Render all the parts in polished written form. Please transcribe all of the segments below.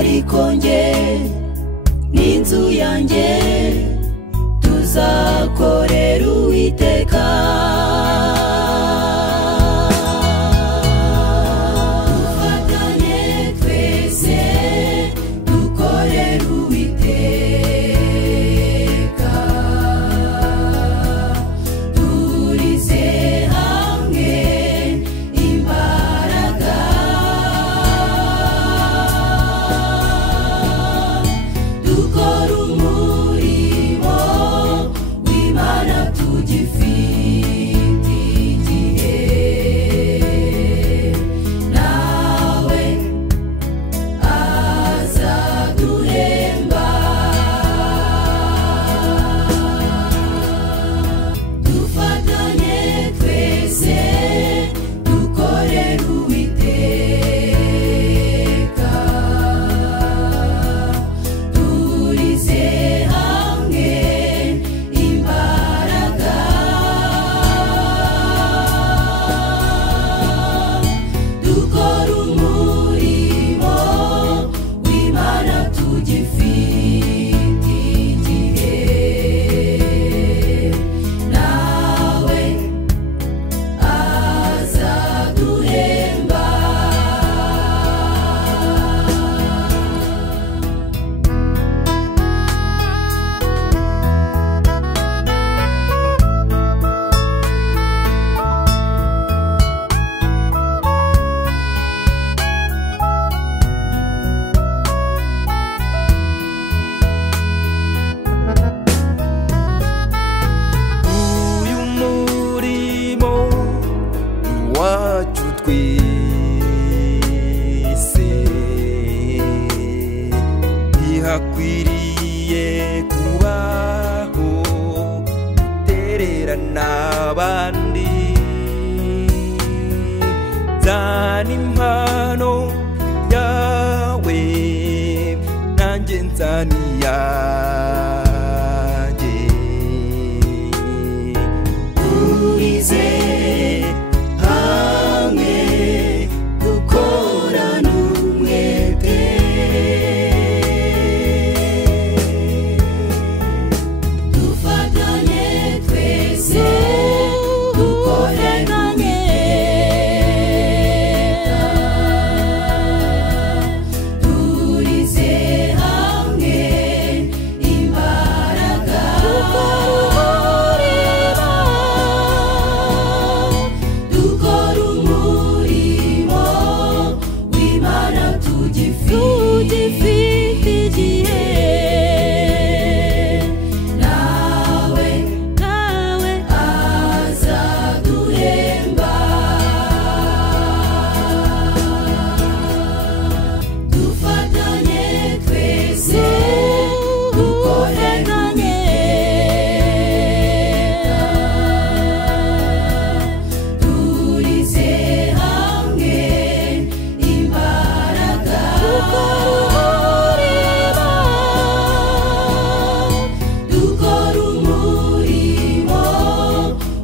ariko nge n'inzu yanjye tuzakorera Uwiteka. Dufatanye twese dukorera Uwiteka, turize hamwe imbaraga, dukora umurimo w'Imana tugifite igihe, nawe azaduhemba. Dufatanye twese dukorera Uwiteka, turize hamwe imbaraga, dukora umurimo w'Imana tugifite igihe, nawe azaduhemba. uyu murimo iwacu twese, ntihakwiriye kubaho gutererana abandi. Zana impano yawe nanjye nzana iyanjye, Turize hamwe dukorana umwete, dufatanye twese dukorera Uwiteka, turize hamwe imbaraga, dukora umurimo w'Imana tugifite igihe, nawe azaduhemba. Dufatanye twese dukorera Uwiteka, turize hamwe imbaraga, dukora umurimo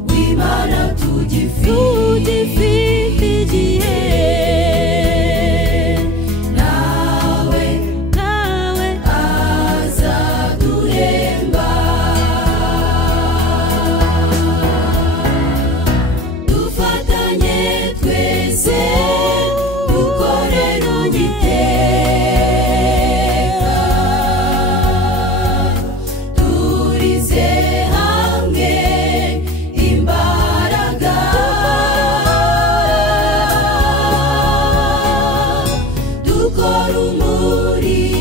w'Imana tugifite igihe, nawe azaduhemba. Dufatanye twese dukorera Uwiteka, turize hamwe imbaraga, dukora umurimo